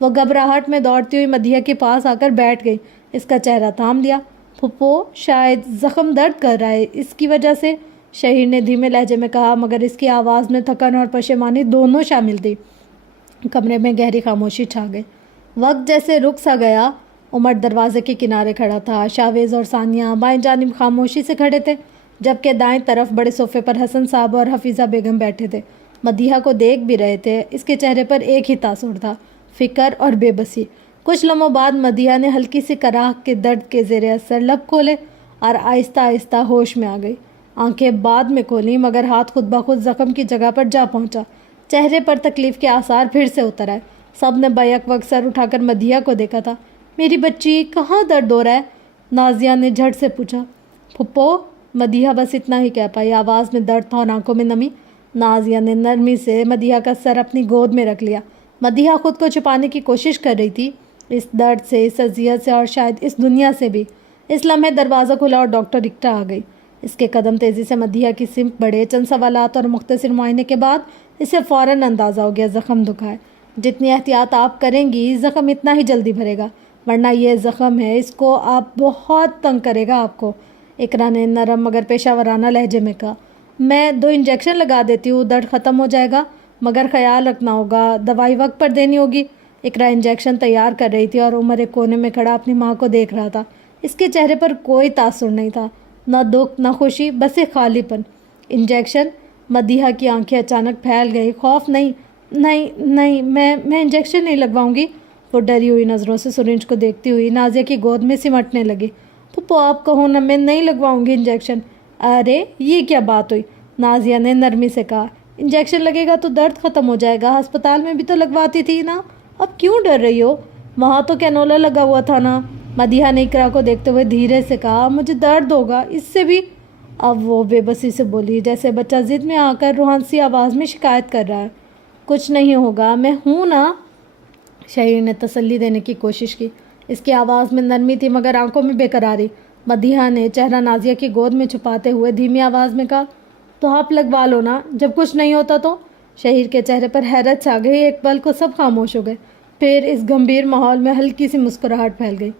وہ گھبراہٹ میں دوڑتی ہوئی مدیحہ کے پاس آ کر بیٹھ گئی، اس کا چہرہ تھام لیا۔ پھپھو شاید زخم درد کر رہا ہے، اس کی وجہ سے، شہیر نے دھیمے لہجے میں کہا، مگر اس کی آواز میں تھکن اور پشیمانی دونوں شامل تھی۔ کمرے میں گہری خاموشی چھا گئی۔ وقت جیسے رک سا گیا۔ عمر دروازے کے کنارے کھڑا تھا، شاویز اور ثانیہ بائیں جانب خاموشی سے کھڑے تھے، جبکہ دائیں طرف بڑے صوفے پر حسن صاحب اور حفیظہ بیگم بیٹھے تھے۔ مدیحہ کو دیکھ بھی رہے تھے، اس کے چہرے پر ایک ہی تاثر تھا، فکر اور بے بسی۔ کچھ لمحوں بعد مدیحہ نے ہلکی سی کراہ کے درد کے زیر اثر لب کھولے اور آہستہ آہستہ ہوش میں آ گئی۔ آنکھیں بعد میں کھولیں مگر ہاتھ خود بخود زخم کی جگہ پر جا پہنچا۔ چہرے پر تکلیف کے آثار پھر سے اتر آئے۔ سب نے بیک وقت سر اٹھا کر مدیحہ کو دیکھا تھا۔ میری بچی، کہاں درد ہو رہا ہے؟ نازیہ نے جھٹ سے پوچھا۔ پھپھو، مدیحہ بس اتنا ہی کہہ پائی، آواز میں درد تھا اور آنکھوں میں نمی۔ نازیہ نے نرمی سے مدیحہ کا سر اپنی گود میں رکھ لیا۔ مدیحہ خود کو چھپانے کی کوشش کر رہی تھی، اس درد سے، اس اذیت سے اور شاید اس دنیا سے بھی۔ اس لمحے دروازہ کھلا اور ڈاکٹر ایکٹا آ گئی۔ اس کے قدم تیزی سے مدیحہ کی سمت بڑھے۔ چند سوالات اور مختصر معائنے کے بعد اسے فوراً اندازہ ہو گیا زخم دکھا ہے۔ جتنی احتیاط آپ کریں گی زخم اتنا ہی جلدی بھرے گا، ورنہ یہ زخم ہے، اس کو آپ بہت تنگ کرے گا آپ کو۔ اقرا نے نرم مگر پیشہ ورانہ لہجے میں کہا۔ میں 2 انجیکشن لگا دیتی ہوں، درد ختم ہو جائے گا، مگر خیال رکھنا ہوگا، دوائی وقت پر دینی ہوگی۔ اقرا انجیکشن تیار کر رہی تھی اور عمر ایک کونے میں کھڑا اپنی ماں کو دیکھ رہا تھا۔ اس کے چہرے پر کوئی تاثر نہیں تھا، نہ دکھ نہ خوشی، بس ایک خالی پن۔ انجیکشن؟ مدیحہ کی آنکھیں اچانک پھیل گئی۔ خوف نہیں، نہیں نہیں، میں انجیکشن نہیں لگواؤں گی۔ وہ ڈری ہوئی نظروں سے سرنج کو دیکھتی ہوئی نازیہ کی گود میں سمٹنے لگی۔ پھپھو آپ کہو نا، میں نہیں لگواؤں گی انجیکشن۔ ارے یہ کیا بات ہوئی؟ نازیہ نے نرمی سے کہا۔ انجیکشن لگے گا تو درد ختم ہو جائے گا، ہسپتال میں بھی تو لگواتی تھی نا، اب کیوں ڈر رہی ہو؟ وہاں تو کینولا لگا ہوا تھا نا۔ مدیحہ نے اقرا کو دیکھتے ہوئے دھیرے سے کہا۔ مجھے درد ہوگا اس سے بھی۔ اب وہ بے بسی سے بولی، جیسے بچہ ضد میں آ کر روحانسی آواز میں شکایت کر رہا ہے۔ کچھ نہیں ہوگا، میں ہوں نا۔ شہیر نے تسلی دینے کی کوشش کی، اس کی آواز میں نرمی تھی مگر آنکھوں میں بے قراری۔ مدیحہ نے چہرہ نازیہ کی گود میں چھپاتے ہوئے دھیمی آواز میں کہا، تو آپ لگوا لو نا، جب کچھ نہیں ہوتا تو۔ شہیر کے چہرے پر حیرت چھا گئی، ایک پل کو سب خاموش ہو گئے، پھر اس گمبھیر ماحول میں ہلکی سی مسکراہٹ پھیل گئی۔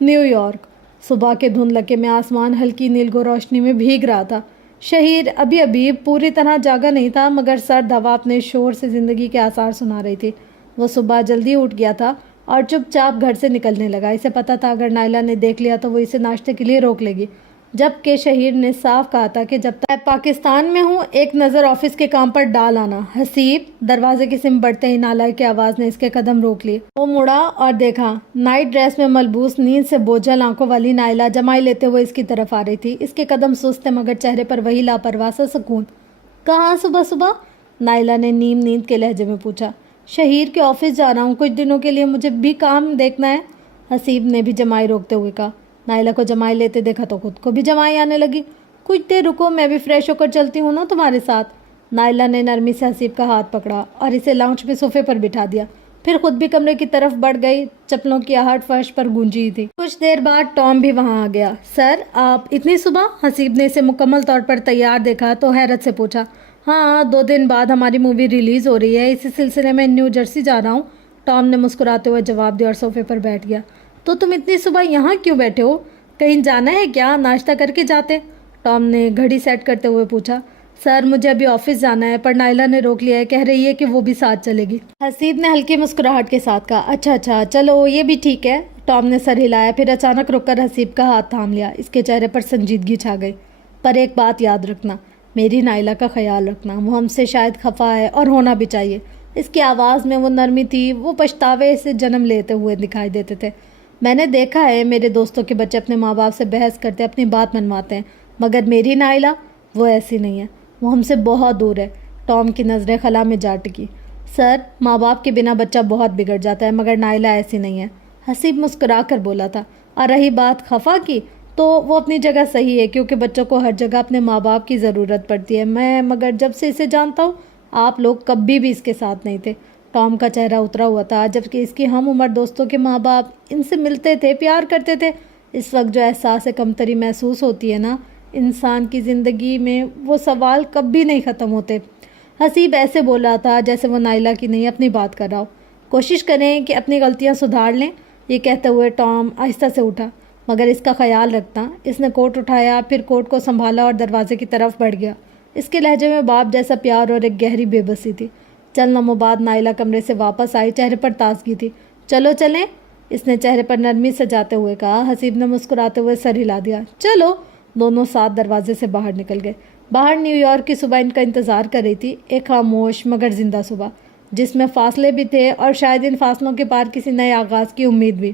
نیو یارک، صبح کے دھندلکے میں آسمان ہلکی نیلگو روشنی میں بھیگ رہا تھا۔ شہیر ابھی پوری طرح جاگا نہیں تھا مگر سرد ہوا اپنے شور سے زندگی کے آثار سنا رہی تھی۔ وہ صبح جلدی اٹھ گیا تھا اور چپ چاپ گھر سے نکلنے لگا۔ اسے پتہ تھا اگر نائلہ نے دیکھ لیا تو وہ اسے ناشتے کے لیے روک لے گی، جبکہ شہیر نے صاف کہا تھا کہ جب تک میں پاکستان میں ہوں ایک نظر آفس کے کام پر ڈال آنا۔ حسیب، دروازے کی سمت بڑھتے ہی نالائق کی آواز نے اس کے قدم روک لیے۔ وہ مڑا اور دیکھا، نائٹ ڈریس میں ملبوس نیند سے بوجھل آنکھوں والی نائلہ جمائی لیتے ہوئے اس کی طرف آ رہی تھی۔ اس کے قدم سست تھے مگر چہرے پر وہی لاپرواہ سا سکون۔ کہاں صبح صبح؟ نائلہ نے نیم نیند کے لہجے میں پوچھا۔ شہیر کے آفس جا رہا ہوں، کچھ دنوں کے لیے مجھے بھی کام دیکھنا ہے، حسیب نے بھی جمائی روکتے ہوئے کہا۔ نائلہ کو جمائی لیتے دیکھا تو خود کو بھی جمائی آنے لگی۔ کچھ دیر رکو، میں بھی فریش ہو کر چلتی ہوں نا تمہارے ساتھ۔ نائلہ نے نرمی سے حسیب کا ہاتھ پکڑا اور اسے لاؤنج میں صوفے پر بٹھا دیا، پھر خود بھی کمرے کی طرف بڑھ گئی۔ چپلوں کی آہٹ فرش پر گونجی تھی۔ کچھ دیر بعد ٹام بھی وہاں آ گیا۔ سر، آپ اتنی صبح؟ حسیب نے اسے مکمل طور پر تیار دیکھا تو حیرت سے پوچھا۔ ہاں، 2 دن بعد ہماری مووی ریلیز ہو رہی ہے، اسی سلسلے میں نیو جرسی جا رہا ہوں، ٹام نے مسکراتے ہوئے جواب دیا اور صوفے پر بیٹھ گیا۔ تو تم اتنی صبح یہاں کیوں بیٹھے ہو؟ کہیں جانا ہے کیا؟ ناشتہ کر کے جاتے، ٹام نے گھڑی سیٹ کرتے ہوئے پوچھا۔ سر، مجھے ابھی آفس جانا ہے، پر نائلہ نے روک لیا ہے، کہہ رہی ہے کہ وہ بھی ساتھ چلے گی۔ حسیب نے ہلکی مسکراہٹ کے ساتھ کہا۔ اچھا، چلو یہ بھی ٹھیک ہے۔ ٹام نے سر ہلایا، پھر اچانک رک کر حسیب کا ہاتھ تھام لیا۔ اس کے چہرے پر سنجیدگی چھا گئی۔ پر ایک بات یاد رکھنا، میری نائلہ کا خیال رکھنا، وہ ہم سے شاید خفا ہے اور ہونا بھی چاہیے۔ اس کی آواز میں وہ نرمی تھی، وہ پچھتاوے سے جنم لیتے ہوئے دکھائی دیتے تھے۔ میں نے دیکھا ہے میرے دوستوں کے بچے اپنے ماں باپ سے بحث کرتے اپنی بات منواتے ہیں، مگر میری نائلہ وہ ایسی نہیں ہے، وہ ہم سے بہت دور ہے۔ ٹام کی نظریں خلا میں جا ٹکی۔ سر، ماں باپ کے بنا بچہ بہت بگڑ جاتا ہے مگر نائلہ ایسی نہیں ہے، حسیب مسکرا کر بولا تھا۔ اور رہی بات خفا کی تو وہ اپنی جگہ صحیح ہے، کیونکہ بچوں کو ہر جگہ اپنے ماں باپ کی ضرورت پڑتی ہے۔ مگر جب سے اسے جانتا ہوں آپ لوگ کبھی بھی اس کے ساتھ نہیں تھے۔ ٹام کا چہرہ اترا ہوا تھا، جبکہ اس کی ہم عمر دوستوں کے ماں باپ ان سے ملتے تھے، پیار کرتے تھے۔ اس وقت جو احساس کمتری محسوس ہوتی ہے نا انسان کی زندگی میں، وہ سوال کبھی نہیں ختم ہوتے۔ حسیب ایسے بول رہا تھا جیسے وہ نائلہ کی نہیں اپنی بات کر رہا ہو۔ کوشش کریں کہ اپنی غلطیاں سدھار لیں۔ یہ کہتے ہوئے ٹام آہستہ سے اٹھا، مگر اس کا خیال رکھتا۔ اس نے کوٹ اٹھایا، پھر کوٹ کو سنبھالا اور دروازے کی طرف بڑھ گیا۔ اس کے لہجے میں باپ جیسا پیار اور ایک گہری بے بسی تھی۔ چند لمحوں بعد نائلہ کمرے سے واپس آئی، چہرے پر تازگی تھی۔ چلو چلیں، اس نے چہرے پر نرمی سے جاتے ہوئے کہا۔ حسیب نے مسکراتے ہوئے سر ہلا دیا۔ چلو۔ دونوں ساتھ دروازے سے باہر نکل گئے۔ باہر نیو یارک کی صبح ان کا انتظار کر رہی تھی، ایک خاموش مگر زندہ صبح، جس میں فاصلے بھی تھے اور شاید ان فاصلوں کے پار کسی نئے آغاز کی امید بھی۔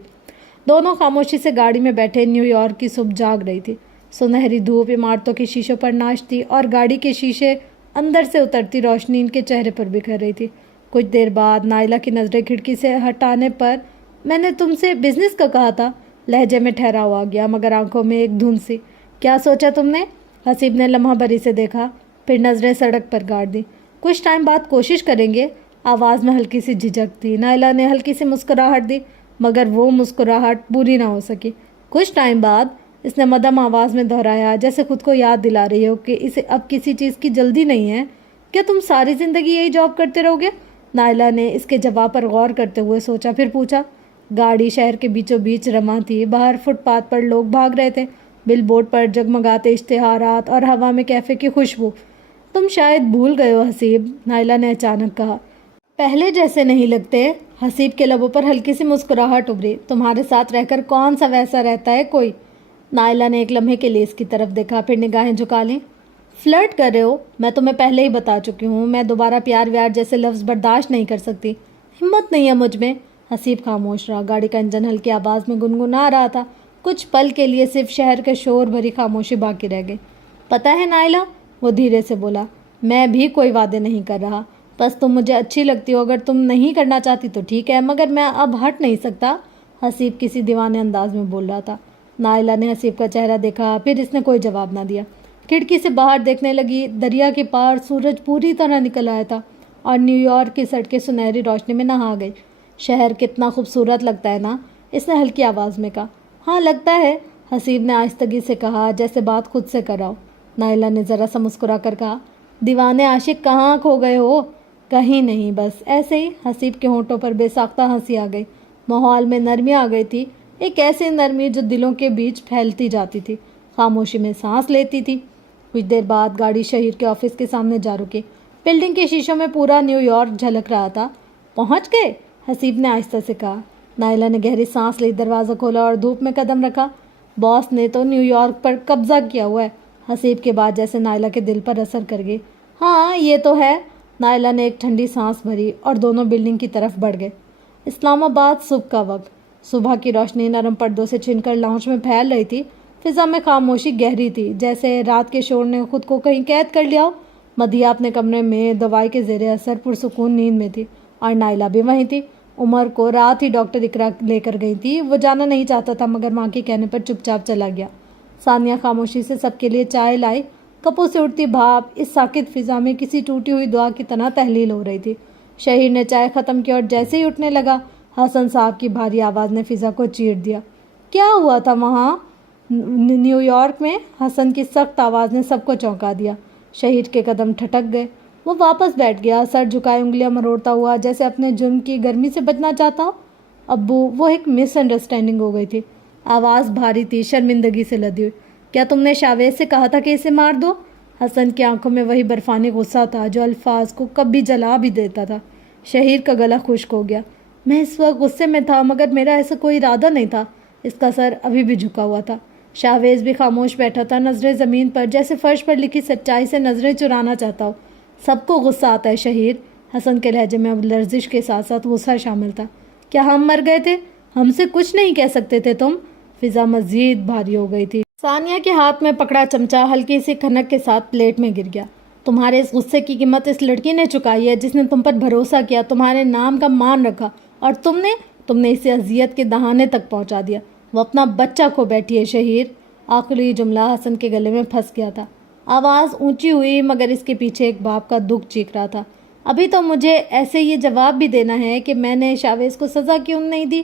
دونوں خاموشی سے گاڑی میں بیٹھے۔ نیو یارک کی صبح جاگ رہی تھی۔ سنہری دھوپ عمارتوں کے شیشوں پر ناچتی اور گاڑی کے شیشے اندر سے اترتی روشنی ان کے چہرے پر بکھر رہی تھی۔ کچھ دیر بعد نائلہ کی نظریں کھڑکی سے ہٹانے پر، میں نے تم سے بزنس کا کہا تھا، لہجے میں ٹھہراؤ آ گیا مگر آنکھوں میں ایک دھند سی۔ کیا سوچا تم نے؟ حسیب نے لمحہ بھری سے دیکھا، پھر نظریں سڑک پر گاڑ دی۔ کچھ ٹائم بعد کوشش کریں گے۔ آواز میں ہلکی سی جھجک تھی۔ نائلہ نے ہلکی سی مسکراہٹ دی مگر وہ مسکراہٹ پوری نہ ہو سکی۔ کچھ ٹائم بعد، اس نے مدھم آواز میں دہرایا، جیسے خود کو یاد دلا رہی ہو کہ اسے اب کسی چیز کی جلدی نہیں ہے۔ کیا تم ساری زندگی یہی جاب کرتے رہو گے؟ نائلہ نے اس کے جواب پر غور کرتے ہوئے سوچا، پھر پوچھا۔ گاڑی شہر کے بیچوں بیچ رواں تھی۔ باہر فٹ پاتھ پر لوگ بھاگ رہے تھے، بل بورڈ پر جگمگاتے اشتہارات اور ہوا میں کیفے کی خوشبو۔ تم شاید بھول گئے ہو حسیب، نائلہ نے اچانک کہا۔ پہلے جیسے نہیں لگتے۔ حسیب کے لبوں پر ہلکی سی مسکراہٹ ابھری۔ تمہارے ساتھ رہ کر کون سا ویسا رہتا ہے کوئی؟ نائلہ نے ایک لمحے کے لیے اس کی طرف دیکھا، پھر نگاہیں جھکا لیں۔ فلرٹ کر رہے ہو؟ میں تمہیں پہلے ہی بتا چکی ہوں، میں دوبارہ پیار ویار جیسے لفظ برداشت نہیں کر سکتی۔ ہمت نہیں ہے مجھ میں۔ حسیب خاموش رہا۔ گاڑی کا انجن ہلکی آواز میں گنگنا رہا تھا۔ کچھ پل کے لیے صرف شہر کے شور بھری خاموشی باقی رہ گئی۔ پتہ ہے نائلہ، وہ دھیرے سے بولا، میں بھی کوئی وعدے نہیں کر رہا، بس تم مجھے اچھی لگتی ہو، اگر تم نہیں کرنا چاہتی تو ٹھیک ہے، مگر میں اب ہٹ نہیں سکتا۔ حسیب کسی دیوانے انداز میں بول رہا تھا۔ نائلہ نے حسیب کا چہرہ دیکھا، پھر اس نے کوئی جواب نہ دیا۔ کھڑکی سے باہر دیکھنے لگی۔ دریا کے پار سورج پوری طرح نکل آیا تھا اور نیو یارک کی سڑکیں سنہری روشنی میں نہا گئی۔ شہر کتنا خوبصورت لگتا ہے نا؟ اس نے ہلکی آواز میں کہا۔ ہاں لگتا ہے، حسیب نے آہستگی سے کہا، جیسے بات خود سے کر رہا ہو۔ نائلہ نے ذرا سا مسکرا کر کہا، دیوانے عاشق کہاں کھو گئے ہو؟ کہیں نہیں، بس ایسے ہی۔ حسیب کے ہونٹوں پر بے ساختہ ہنسی آ گئی۔ ماحول میں نرمی آ گئی تھی، ایک ایسی نرمی جو دلوں کے بیچ پھیلتی جاتی تھی، خاموشی میں سانس لیتی تھی۔ کچھ دیر بعد گاڑی شہیر کے آفس کے سامنے جا رکی۔ بلڈنگ کے شیشوں میں پورا نیو یارک جھلک رہا تھا۔ پہنچ گئے؟ حسیب نے آہستہ سے کہا۔ نائلہ نے گہری سانس لی، دروازہ کھولا اور دھوپ میں قدم رکھا۔ باس نے تو نیو یارک پر قبضہ کیا ہوا ہے۔ حسیب کے بعد جیسے نائلہ کے دل پر اثر کر گئی۔ ہاں یہ تو ہے۔ نائلہ نے ایک ٹھنڈی سانس بھری اور دونوں بلڈنگ کی طرف بڑھ گئے۔ اسلام آباد صبح کا وقت۔ صبح کی روشنی نرم پردوں سے چھن کر لاؤنج میں پھیل رہی تھی۔ فضا میں خاموشی گہری تھی، جیسے رات کے شور نے خود کو کہیں قید کر لیا ہو۔ مدیحہ اپنے کمرے میں دوائی کے زیر اثر پرسکون نیند میں تھی اور نائلہ بھی وہیں تھی۔ عمر کو رات ہی ڈاکٹر اقرا لے کر گئی تھی۔ وہ جانا نہیں چاہتا تھا مگر ماں کے کہنے پر چپ چاپ چلا گیا۔ ثانیہ خاموشی سے سب کے لیے چائے لائی۔ کپوں سے اٹھتی بھاپ اس ساکت فضا میں کسی ٹوٹی ہوئی دعا کی طرح تحلیل ہو رہی تھی۔ شہیر نے چائے ختم کی اور جیسے ہی اٹھنے لگا، حسن صاحب کی بھاری آواز نے فضا کو چیر دیا۔ کیا ہوا تھا وہاں نیو یارک میں؟ حسن کی سخت آواز نے سب کو چونکا دیا۔ شہیر کے قدم ٹھٹک گئے۔ وہ واپس بیٹھ گیا، سر جھکائے انگلیاں مروڑتا ہوا، جیسے اپنے جرم کی گرمی سے بچنا چاہتا ہو۔ ابو، وہ ایک مس انڈرسٹینڈنگ ہو گئی تھی۔ آواز بھاری تھی، شرمندگی سے لدی ہوئی۔ کیا تم نے شاویز سے کہا تھا کہ اسے مار دو؟ حسن کی آنکھوں میں وہی برفانی غصہ تھا جو الفاظ کو کبھی جلا بھی دیتا تھا۔ شہیر کا گلا خشک ہو گیا۔ میں اس وقت غصے میں تھا مگر میرا ایسا کوئی ارادہ نہیں تھا۔ اس کا سر ابھی بھی جھکا ہوا تھا۔ شاویز بھی خاموش بیٹھا تھا، نظریں زمین پر، جیسے فرش پر لکھی سچائی سے نظریں چرانا چاہتا ہو۔ سب کو غصہ آتا ہے شہیر۔ حسن کے لہجے میں اب لرزش کے ساتھ ساتھ غصہ شامل تھا۔ کیا ہم مر گئے تھے؟ ہم سے کچھ نہیں کہہ سکتے تھے تم؟ فضا مزید بھاری ہو گئی تھی۔ ثانیہ کے ہاتھ میں پکڑا چمچہ ہلکی سی کھنک کے ساتھ پلیٹ میں گر گیا۔ تمہارے اس غصے کی قیمت اس لڑکی نے چکائی ہے جس نے تم پر بھروسہ کیا، تمہارے نام کا مان رکھا، اور تم نے اسے اذیت کے دہانے تک پہنچا دیا۔ وہ اپنا بچہ کھو بیٹھی ہے شہیر۔ آخری جملہ حسن کے گلے میں پھنس گیا تھا۔ آواز اونچی ہوئی مگر اس کے پیچھے ایک باپ کا دکھ چیخ رہا تھا۔ ابھی تو مجھے ایسے یہ جواب بھی دینا ہے کہ میں نے شاویز کو سزا کیوں نہیں دی،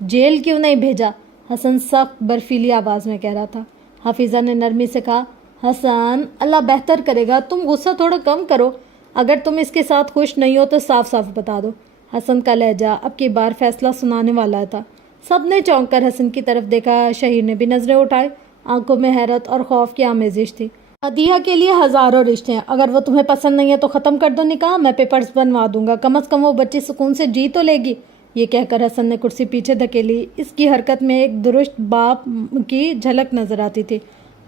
جیل کیوں نہیں بھیجا؟ حسن سخت برفیلی آواز میں کہہ رہا تھا۔ حفیظہ نے نرمی سے کہا، حسن اللہ بہتر کرے گا، تم غصہ تھوڑا کم کرو۔ اگر تم اس کے ساتھ خوش نہیں ہو تو صاف صاف بتا دو۔ حسن کا لہجہ اب کی بار فیصلہ سنانے والا تھا۔ سب نے چونک کر حسن کی طرف دیکھا۔ شہیر نے بھی نظریں اٹھائی، آنکھوں میں حیرت اور خوف کی آمیزش تھی۔ مدیحہ کے لیے ہزاروں رشتے ہیں، اگر وہ تمہیں پسند نہیں ہے تو ختم کر دو نکاح، میں پیپرز بنوا دوں گا، کم از کم وہ بچی سکون سے جی تو لے گی۔ یہ کہہ کر حسن نے کرسی پیچھے دھکیلی۔ اس کی حرکت میں ایک درست باپ کی جھلک نظر آتی تھی۔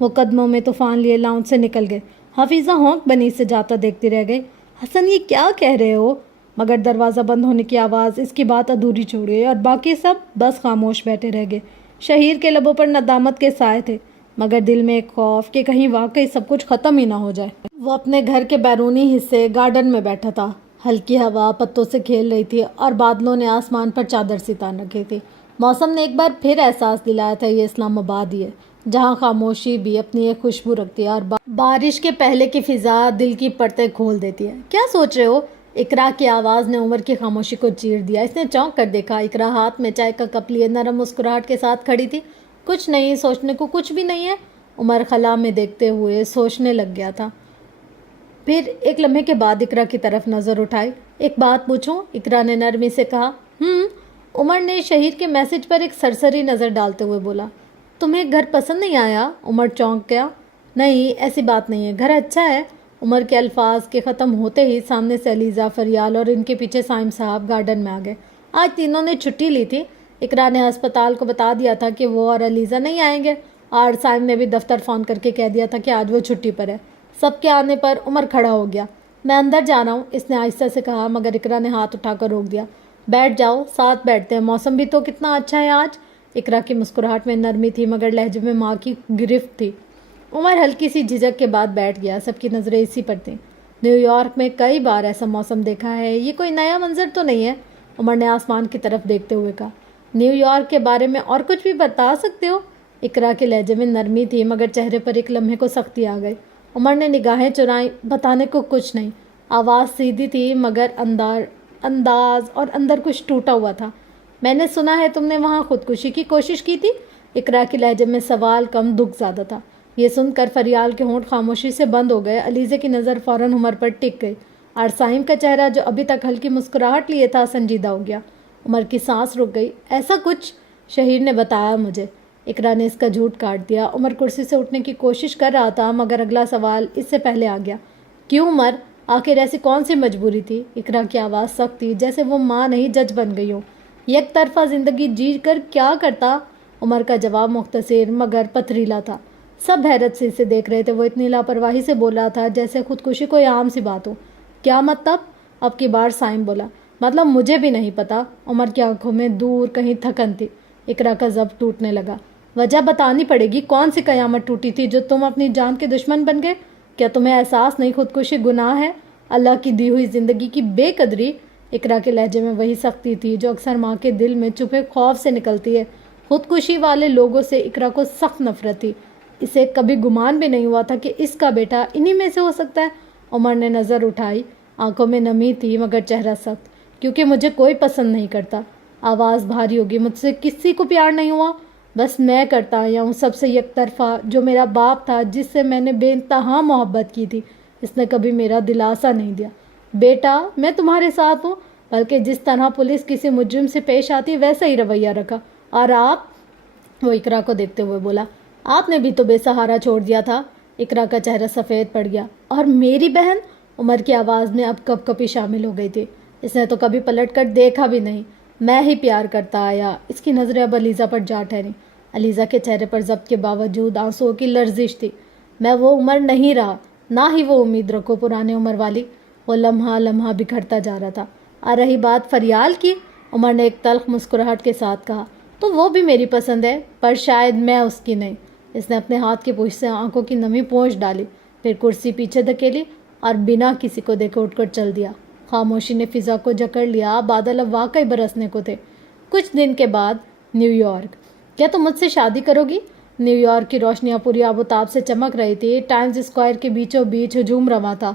وہ قدموں میں طوفان لیے لاؤنج سے نکل گئے۔ حفیظہ ہونک بنی سے جاتا دیکھتی رہ گئی۔ حسن یہ کیا کہہ رہے ہو؟ مگر دروازہ بند ہونے کی آواز اس کی بات ادھوری چھوڑ گئی اور باقی سب بس خاموش بیٹھے رہ گئے۔ شہیر کے لبوں پر ندامت کے سائے تھے، مگر دل میں ایک خوف کہ کہیں واقعی سب کچھ ختم ہی نہ ہو جائے۔ وہ اپنے گھر کے بیرونی حصے گارڈن میں بیٹھا تھا۔ ہلکی ہوا پتوں سے کھیل رہی تھی اور بادلوں نے آسمان پر چادر سی تان رکھی تھی۔ موسم نے ایک بار پھر احساس دلایا تھا یہ اسلام آباد ہی ہے، جہاں خاموشی بھی اپنی ایک خوشبو رکھتی ہے اور بارش کے پہلے کی فضا دل کی پرتیں کھول دیتی ہے۔ کیا سوچ رہے ہو؟ اقرا کی آواز نے عمر کی خاموشی کو چیر دیا۔ اس نے چونک کر دیکھا۔ اقرا ہاتھ میں چائے کا کپ لیے نرم مسکراہٹ کے ساتھ کھڑی تھی۔ کچھ نہیں، سوچنے کو کچھ بھی نہیں ہے۔ عمر خلا میں دیکھتے ہوئے سوچنے لگ گیا تھا۔ پھر ایک لمحے کے بعد اقرا کی طرف نظر اٹھائی۔ ایک بات پوچھوں؟ اقرا نے نرمی سے کہا۔ عمر نے شہیر کے میسج پر ایک سرسری نظر ڈالتے ہوئے بولا۔ تمہیں گھر پسند نہیں آیا؟ عمر چونک گیا۔ نہیں، ایسی بات نہیں ہے، گھر اچھا ہے۔ عمر کے الفاظ کے ختم ہوتے ہی سامنے سے علیزہ، فریال اور ان کے پیچھے سائم صاحب گارڈن میں آ گئے۔ آج تینوں نے چھٹی لی تھی۔ اقرا نے ہسپتال کو بتا دیا تھا کہ وہ اور علیزہ نہیں آئیں گے، اور سائم نے بھی دفتر فون کر کے کہہ دیا تھا کہ آج وہ چھٹی پر ہے۔ سب کے آنے پر عمر کھڑا ہو گیا۔ میں اندر جا رہا ہوں، اس نے آہستہ سے کہا، مگر اقرا نے ہاتھ اٹھا کر روک دیا۔ بیٹھ جاؤ، ساتھ بیٹھتے ہیں، موسم بھی تو کتنا اچھا ہے آج۔ اقرا کی مسکراہٹ میں نرمی تھی، مگر لہجے میں ماں کی گرفت تھی۔ عمر ہلکی سی جھجک کے بعد بیٹھ گیا۔ سب کی نظریں اسی پر تھیں۔ نیو یارک میں کئی بار ایسا موسم دیکھا ہے، یہ کوئی نیا منظر تو نہیں ہے؟ عمر نے آسمان کی طرف دیکھتے ہوئے کہا۔ نیو یارک کے بارے میں اور کچھ بھی بتا سکتے ہو؟ اقرا کے لہجے میں نرمی تھی، مگر چہرے پر ایک لمحے کو سختی آ گئی۔ عمر نے نگاہیں چرائیں۔ بتانے کو کچھ نہیں۔ آواز سیدھی تھی، مگر انداز اور اندر کچھ ٹوٹا ہوا تھا۔ میں نے سنا ہے تم نے وہاں خودکشی کی کوشش کی تھی؟ اقرا کے لہجے میں سوال کم دکھ زیادہ تھا۔ یہ سن کر فریال کے ہونٹ خاموشی سے بند ہو گئے۔ علیزے کی نظر فوراً عمر پر ٹک گئی، اور سائم کا چہرہ جو ابھی تک ہلکی مسکراہٹ لیے تھا سنجیدہ ہو گیا۔ عمر کی سانس رک گئی۔ ایسا کچھ شہیر نے بتایا مجھے۔ اقرا نے اس کا جھوٹ کاٹ دیا۔ عمر کرسی سے اٹھنے کی کوشش کر رہا تھا، مگر اگلا سوال اس سے پہلے آ گیا۔ کیوں عمر؟ آخر ایسی کون سی مجبوری تھی؟ اقرا کی آواز سخت تھی، جیسے وہ ماں نہیں جج بن گئی ہو۔ یک طرفہ زندگی جی کر کیا کرتا؟ عمر کا جواب مختصر مگر پتھریلا تھا۔ سب حیرت سے اسے دیکھ رہے تھے۔ وہ اتنی لاپرواہی سے بول رہا تھا جیسے خودکشی کوئی عام سی بات ہو۔ کیا مطلب؟ اب کی بار سائم بولا۔ مطلب مجھے بھی نہیں پتا۔ عمر کی آنکھوں میں دور کہیں تھکن تھی۔ اقرا کا ضبط ٹوٹنے لگا۔ وجہ بتانی پڑے گی، کون سی قیامت ٹوٹی تھی جو تم اپنی جان کے دشمن بن گئے؟ کیا تمہیں احساس نہیں خودکشی گناہ ہے، اللہ کی دی ہوئی زندگی کی بے قدری؟ اقرا کے لہجے میں وہی سختی تھی جو اکثر ماں کے دل میں چھپے خوف سے نکلتی ہے۔ خودکشی والے لوگوں سے اقرا کو سخت نفرت تھی۔ اسے کبھی گمان بھی نہیں ہوا تھا کہ اس کا بیٹا انہی میں سے ہو سکتا ہے۔ عمر نے نظر اٹھائی، آنکھوں میں نمی تھی مگر چہرہ سخت۔ کیونکہ مجھے کوئی پسند نہیں کرتا۔ آواز بھاری ہوگی۔ مجھ سے کسی کو پیار نہیں ہوا، بس میں کرتا آیا ہوں سب سے یک طرفہ۔ جو میرا باپ تھا، جس سے میں نے بے انتہا محبت کی تھی، اس نے کبھی میرا دلاسا نہیں دیا۔ بیٹا، میں تمہارے ساتھ ہوں، بلکہ جس طرح پولیس کسی مجرم سے پیش آتی ویسا ہی رویہ رکھا۔ اور آپ؟ وہ اقرا کو دیکھتے ہوئے بولا۔ آپ نے بھی تو بے سہارا چھوڑ دیا تھا۔ اقرا کا چہرہ سفید پڑ گیا۔ اور میری بہن؟ عمر کی آواز میں اب کپ کپی شامل ہو گئی تھی۔ اس نے تو کبھی پلٹ کر دیکھا بھی نہیں۔ میں ہی پیار کرتا آیا۔ اس کی نظریں اب علیزہ پر جا ٹھہری۔ علیزہ کے چہرے پر ضبط کے باوجود آنسوؤں کی لرزش تھی۔ میں وہ عمر نہیں رہا، نہ ہی وہ امید رکھو پرانے عمر والی۔ وہ لمحہ لمحہ بکھرتا جا رہا تھا۔ اور رہی بات فریال کی، عمر نے ایک تلخ مسکراہٹ کے ساتھ کہا، تو وہ بھی میری پسند ہے، پر شاید میں اس کی نہیں۔ اس نے اپنے ہاتھ کی پوچھ سے آنکھوں کی نمی پونچھ ڈالی، پھر کرسی پیچھے دھکیلی اور بنا کسی کو دیکھے اٹھ کر چل دیا۔ خاموشی نے فضا کو جکڑ لیا۔ بادل اب واقعی برسنے کو تھے۔ کچھ دن کے بعد نیو یارک۔ کیا تم مجھ سے شادی کرو گی؟ نیو یارک کی روشنیاں پوری آب و تاب سے چمک رہی تھی۔ ٹائمز اسکوائر کے بیچوں بیچ ہجوم رواں تھا۔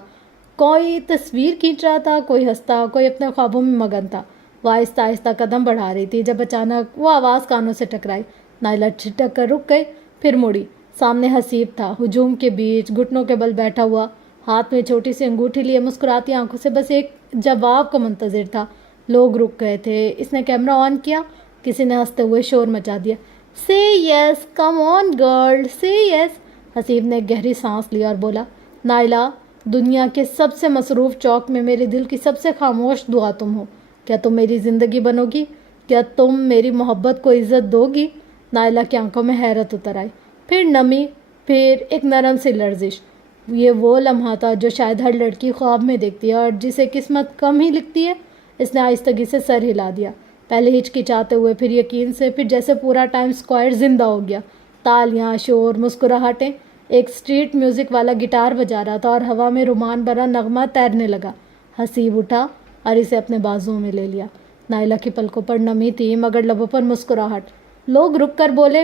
کوئی تصویر کھینچ رہا تھا، کوئی ہنستا، کوئی اپنے خوابوں میں مگن تھا۔ وہ آہستہ آہستہ قدم بڑھا رہی تھی جب اچانک وہ آواز کانوں سے ٹکرائی۔ نائلہ چھٹک کر رک گئی، پھر مڑی۔ سامنے حسیب تھا، ہجوم کے بیچ گھٹنوں کے بل بیٹھا ہوا، ہاتھ میں چھوٹی سی انگوٹھی لیے مسکراتی آنکھوں سے بس ایک جواب کو منتظر تھا۔ لوگ رک گئے تھے۔ اس نے کیمرہ آن کیا، کسی نے ہنستے ہوئے شور مچا دیا، سے یس کم آن گرل سے یس۔ حسیب نے گہری سانس لیا اور بولا، نائلہ، دنیا کے سب سے مصروف چوک میں میرے دل کی سب سے خاموش دعا تم ہو۔ کیا تم میری زندگی بنو گی؟ کیا تم میری محبت کو عزت دو گی؟ نائلہ کی آنکھوں میں حیرت اتر آئی، پھر نمی، پھر ایک نرم سی لرزش۔ یہ وہ لمحہ تھا جو شاید ہر لڑکی خواب میں دیکھتی ہے اور جسے قسمت کم ہی لکھتی ہے۔ اس نے آہستگی سے سر ہلا دیا، پہلے ہچکچاتے ہوئے، پھر یقین سے، پھر جیسے پورا ٹائم اسکوائر زندہ ہو گیا۔ تالیاں، شور، مسکراہٹیں، ایک اسٹریٹ میوزک والا گٹار بجا رہا تھا اور ہوا میں رومان بھرا نغمہ تیرنے لگا۔ حسیب اٹھا اور اسے اپنے بازوؤں میں لے لیا۔ نائلہ کی پلکوں پر نمی تھی مگر لبوں پر مسکراہٹ۔ لوگ رک کر بولے،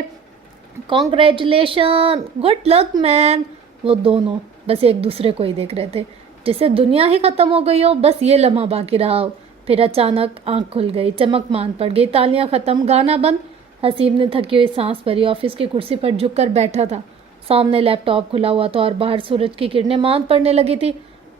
کانگریچولیشن، گڈ لک مین۔ وہ دونوں بس ایک دوسرے کو ہی دیکھ رہے تھے، جسے دنیا ہی ختم ہو گئی ہو، بس یہ لمحہ باقی رہا ہو۔ پھر اچانک آنکھ کھل گئی، چمک مان پڑ گئی، تالیاں ختم، گانا بند۔ حسیب نے تھکی ہوئی سانس بھری، آفس کی کرسی پر جھک کر بیٹھا تھا۔ سامنے لیپ ٹاپ کھلا ہوا تھا اور باہر سورج کی کرنیں ماند پڑنے لگی تھی۔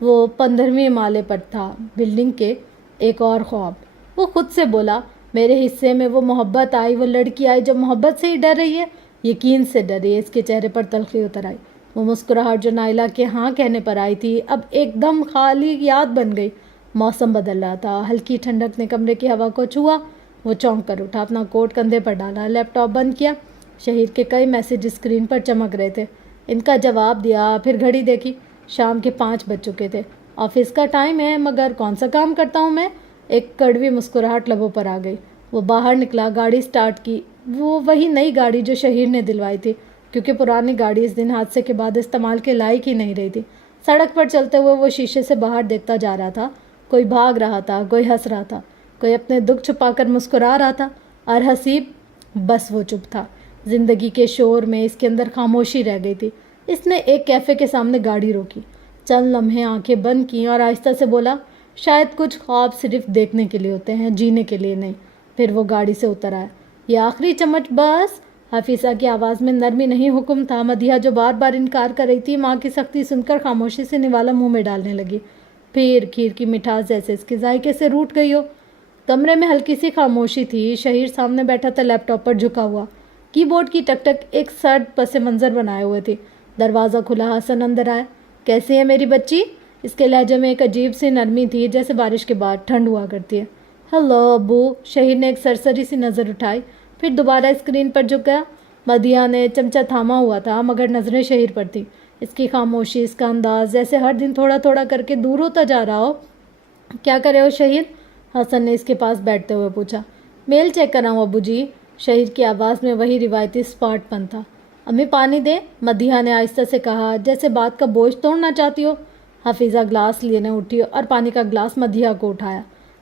وہ 15ویں مالے پر تھا، بلڈنگ کے ایک اور خواب۔ وہ خود سے بولا، میرے حصے میں وہ محبت آئی، وہ لڑکی آئی جو محبت سے ہی ڈر رہی ہے، یقین سے ڈر رہی ہے۔ اس کے چہرے پر تلخی اتر آئی۔ وہ مسکراہٹ جو نائلہ کے ہاں کہنے پر آئی تھی اب ایک دم خالی یاد بن گئی۔ موسم بدل رہا تھا، ہلکی ٹھنڈک نے کمرے کی ہوا کو چھوا۔ وہ چونک کر اٹھا، اپنا کوٹ کندھے پر ڈالا، لیپ ٹاپ بند کیا۔ شہید کے کئی میسج اسکرین پر چمک رہے تھے، ان کا جواب دیا، پھر گھڑی دیکھی، شام کے 5 بج چکے تھے۔ آفس کا ٹائم ہے مگر کون سا کام کرتا ہوں میں؟ ایک کڑوی مسکراہٹ لبوں پر آ گئی۔ وہ باہر نکلا، گاڑی سٹارٹ کی، وہ وہی نئی گاڑی جو شہیر نے دلوائی تھی، کیونکہ پرانی گاڑی اس دن حادثے کے بعد استعمال کے لائق ہی نہیں رہی تھی۔ سڑک پر چلتے ہوئے وہ شیشے سے باہر دیکھتا جا رہا تھا، کوئی بھاگ رہا تھا، کوئی ہنس رہا تھا، کوئی اپنے دکھ چھپا کر مسکرا رہا تھا، اور حسیب بس وہ چپ تھا۔ زندگی کے شور میں اس کے اندر خاموشی رہ گئی تھی۔ اس نے ایک کیفے کے سامنے گاڑی روکی، چند لمحے آنکھیں بند کیں اور آہستہ سے بولا، شاید کچھ خواب صرف دیکھنے کے لیے ہوتے ہیں، جینے کے لیے نہیں۔ پھر وہ گاڑی سے اتر آیا۔ یہ آخری چمچ بس؟ حفیظہ کی آواز میں نرمی نہیں، حکم تھا۔ مدیحہ جو بار بار انکار کر رہی تھی، ماں کی سختی سن کر خاموشی سے نوالا منہ میں ڈالنے لگی، پھر کھیر کی مٹھاس جیسے اس کے ذائقے سے روٹ گئی ہو۔ کمرے میں ہلکی سی خاموشی تھی۔ شہیر سامنے بیٹھا تھا، لیپ ٹاپ پر جھکا ہوا، کی بورڈ کی ٹک ٹک ایک سرد پس منظر بنائے ہوئے تھی۔ دروازہ کھلا، حسن اندر آیا۔ کیسی ہے میری بچی؟ اس کے لہجے میں ایک عجیب سی نرمی تھی، جیسے بارش کے بعد ٹھنڈ ہوا کرتی ہے۔ ہلو ابو۔ شہیر نے ایک سرسری سی نظر اٹھائی، پھر دوبارہ اسکرین پر جھک گیا۔ مدیحہ نے چمچہ تھاما ہوا تھا مگر نظریں شہیر پر تھیں۔ اس کی خاموشی، اس کا انداز، جیسے ہر دن تھوڑا تھوڑا کر کے دور ہوتا جا رہا ہو۔ کیا کرے ہو شہیر؟ حسن نے اس کے پاس بیٹھتے ہوئے پوچھا۔ میل چیک کر رہا ہوں ابو جی۔ شہیر کی آواز میں وہی روایتی اسپاٹ پن تھا۔ امی پانی دیں؟ مدیحہ نے آہستہ سے کہا، جیسے بات کا بوجھ توڑنا چاہتی ہو۔ حفیظہ گلاس لینے اٹھی اور پانی کا گلاس مدیحہ کو اٹھایا۔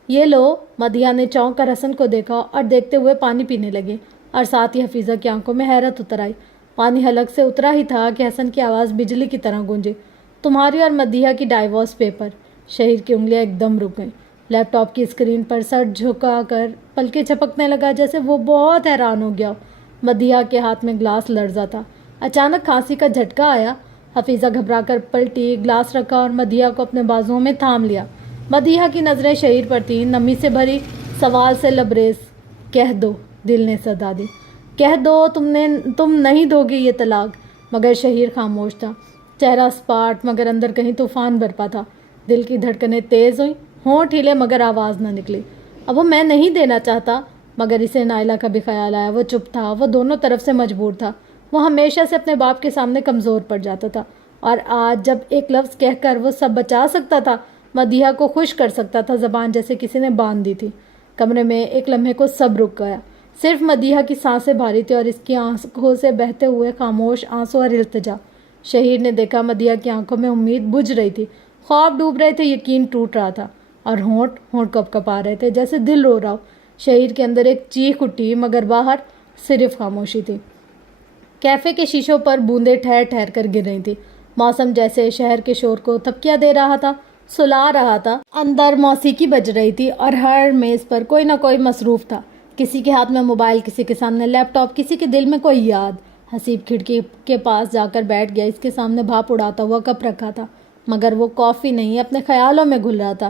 یہ لو۔ مدیحہ نے چونک کر حسن کو دیکھا اور دیکھتے ہوئے پانی پینے لگے، اور ساتھ ہی حفیظہ کی آنکھوں میں حیرت اتر آئی۔ پانی حلق سے اترا ہی تھا کہ حسن کی آواز بجلی کی طرح گونجی، تمہاری اور مدیحہ کی ڈائیورس پیپر۔ شہیر کی انگلیاں ایک دم رک گئیں۔ لیپ ٹاپ کی اسکرین پر سر جھکا کر پلکیں جھپکنے لگا، جیسے وہ بہت حیران ہو گیا۔ مدیحہ کے ہاتھ میں گلاس لرزا تھا۔ اچانک کھانسی کا جھٹکا آیا۔ حفیظہ گھبرا کر پلٹی، گلاس رکھا اور مدیحہ کو اپنے بازوؤں میں تھام لیا۔ مدیحہ کی نظریں شہیر پر تھیں، نمی سے بھری، سوال سے لبریز۔ کہہ دو، دل نے صدا دی، کہہ دو تم نہیں دو گی یہ طلاق۔ مگر شہیر خاموش تھا، چہرہ اسپاٹ مگر اندر کہیں طوفان برپا تھا۔ دل کی دھڑکنیں تیز ہوئیں، ہونٹ ہلے مگر آواز نہ نکلی۔ اب وہ میں نہیں دینا چاہتا، مگر اسے نائلہ کا بھی خیال آیا۔ وہ چپ تھا، وہ دونوں طرف سے مجبور تھا۔ وہ ہمیشہ سے اپنے باپ کے سامنے کمزور پڑ جاتا تھا، اور آج جب ایک لفظ کہہ کر وہ سب بچا سکتا تھا، مدیحہ کو خوش کر سکتا تھا، زبان جیسے کسی نے باندھ دی تھی۔ کمرے میں ایک لمحے کو سب رک گیا، صرف مدیحہ کی سانسیں بھاری تھی اور اس کی آنکھوں سے بہتے ہوئے خاموش آنسو اور التجا۔ شہیر نے دیکھا مدیحہ کی آنکھوں میں امید بجھ رہی تھی، خواب ڈوب رہے تھے، یقین ٹوٹ رہا تھا، اور ہونٹ کپ کپا رہے تھے، جیسے دل رو رہا ہو۔ شہیر کے اندر ایک چیخ اٹھی مگر باہر صرف خاموشی تھی۔ کیفے کے شیشوں پر بوندیں ٹھہر ٹھہر کر گر رہی تھی۔ موسم جیسے شہر کے شور کو تھپکیاں دے رہا تھا، سلا رہا تھا۔ اندر موسیقی بج رہی تھی اور ہر میز پر کوئی نہ کوئی مصروف تھا، کسی کے ہاتھ میں موبائل، کسی کے سامنے لیپ ٹاپ، کسی کے دل میں کوئی یاد۔ حسیب کھڑکی کے پاس جا کر بیٹھ گیا۔ اس کے سامنے بھاپ اڑاتا ہوا کپ رکھا تھا، مگر وہ کافی نہیں، اپنے خیالوں میں گھل رہا تھا۔